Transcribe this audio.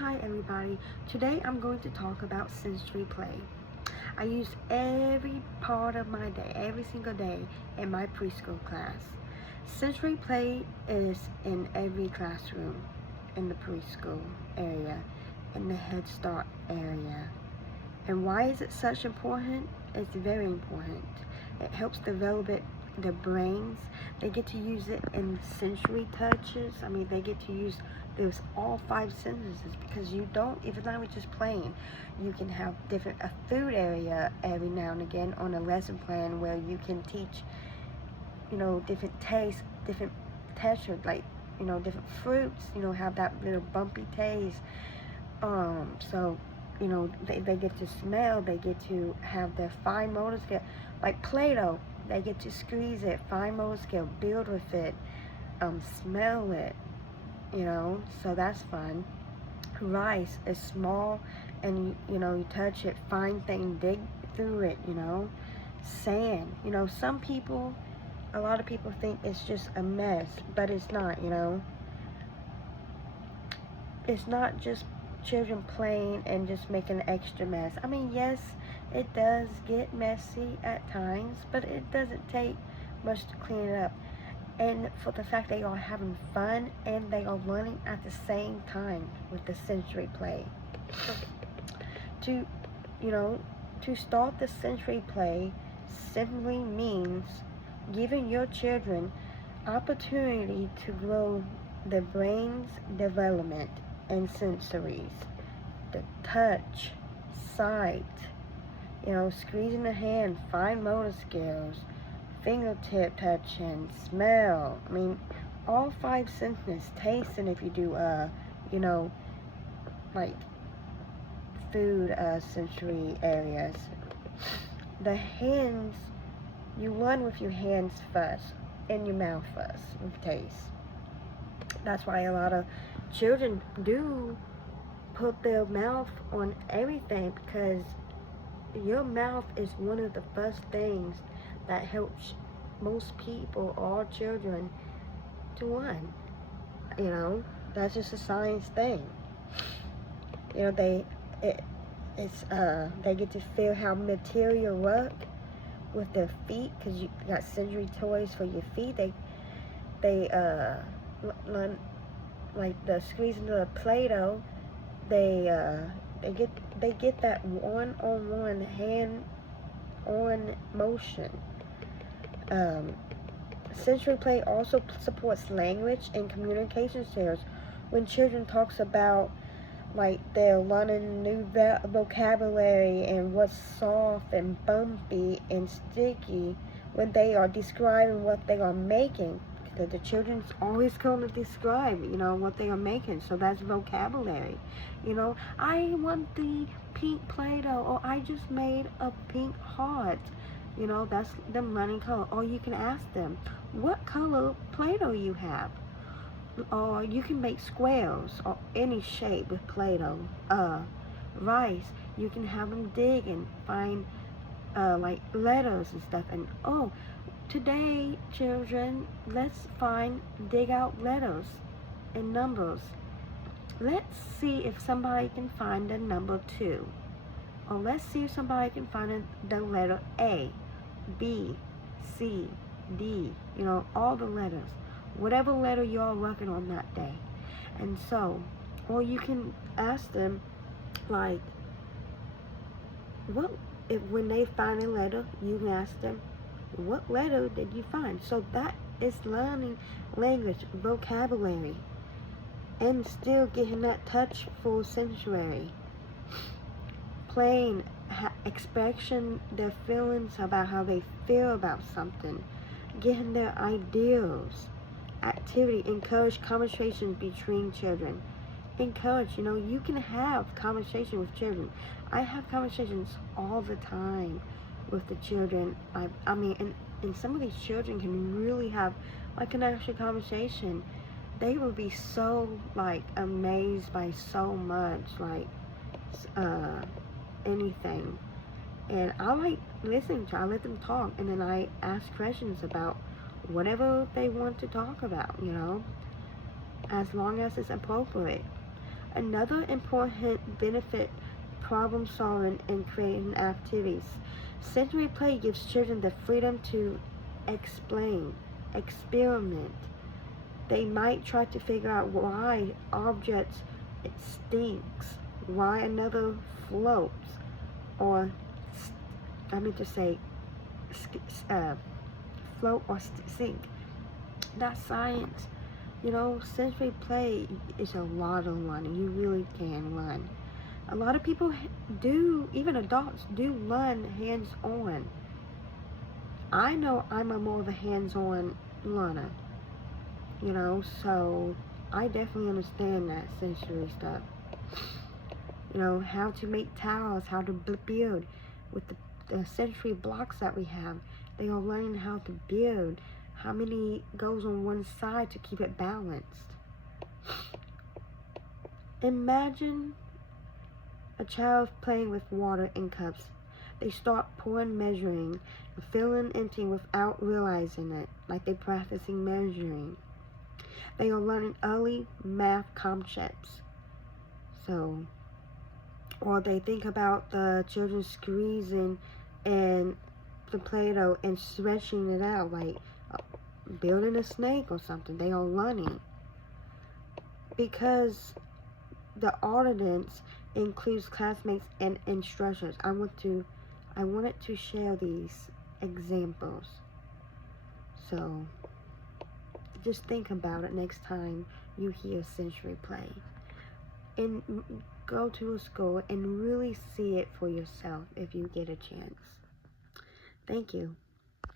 Hi everybody, today I'm going to talk about sensory play. I use every part of my day, every single day in my preschool class. Sensory play is in every classroom in the preschool area, in the Head Start area. And why is it such important? It's very important. It helps develop their brains. They get to use it in sensory touches. They get to use those all five senses because you don't, if it's not just playing, you can have a food area every now and again on a lesson plan where you can teach, different tastes, different textures, like, different fruits, have that little bumpy taste. They get to smell, they get to have their fine motor skill, like Play-Doh, they get to squeeze it, fine motor skill, build with it, smell it, so that's fun. Rice is small and you touch it, fine thing, dig through it, Sand, a lot of people think it's just a mess, but it's not, It's not just children playing and just making an extra mess. Yes, it does get messy at times, but it doesn't take much to clean it up. And for the fact they are having fun and they are learning at the same time with the sensory play. To, to start the sensory play simply means giving your children opportunity to grow the brain's development and sensories, the touch, sight, squeezing the hand, fine motor skills, fingertip touching, smell. All five senses, tasting if you do, like food sensory areas. The hands, you learn with your hands first, in your mouth first, with taste. That's why a lot of children do put their mouth on everything, because your mouth is one of the first things that helps most people, all children, to learn. That's just a science thing. They get to feel how material work with their feet, because you got sensory toys for your feet. They learn, like the squeezing the Play-Doh. They get that one-on-one hand-on motion. Sensory play also supports language and communication skills. When children talks about, like, they're learning new vocabulary and what's soft and bumpy and sticky, when they are describing what they are making, because the children's always going to describe, what they are making, so that's vocabulary. I want the pink Play-Doh, or I just made a pink heart. That's them learning color. Or you can ask them, what color Play-Doh you have? Or you can make squares or any shape with Play-Doh. Rice, you can have them dig and find like letters and stuff. And today, children, let's dig out letters and numbers. Let's see if somebody can find the number 2. Or let's see if somebody can find the letter A, B, C, D, all the letters. Whatever letter you are working on that day. And so, or you can ask them, like, when they find a letter, you can ask them, what letter did you find? So that is learning language, vocabulary, and still getting that touchful sensory. Playing, expression their feelings about how they feel about something, getting their ideals. Activity, encourage conversations between children. Encourage, you can have conversation with children. I have conversations all the time with the children. And some of these children can really have like an actual conversation. They will be so, like, amazed by so much, like, anything. And I like listening to, I let them talk, and then I ask questions about whatever they want to talk about, as long as it's appropriate. Another important benefit, problem solving and creating activities. Sensory play gives children the freedom to explain, experiment. They might try to figure out why objects it stinks, why another floats, or I mean to say float or sink. That's science. You know, sensory play is a lot of learning. You really can learn. A lot of people do, even adults do learn hands-on. I know I'm more of a hands-on learner, you know, so I definitely understand that sensory stuff. You know, how to make towels, how to build with the sensory blocks that we have. They are learning how to build, how many goes on one side to keep it balanced. Imagine a child playing with water in cups. They start pouring, measuring, filling, emptying without realizing it, like they're practicing measuring. They are learning early math concepts. So, or they think about the children squeezing and the Play-Doh and stretching it out, like building a snake or something. They are learning. Because the audience includes classmates and instructors. I wanted to share these examples. So just think about it next time you hear sensory play. And go to a school and really see it for yourself if you get a chance. Thank you.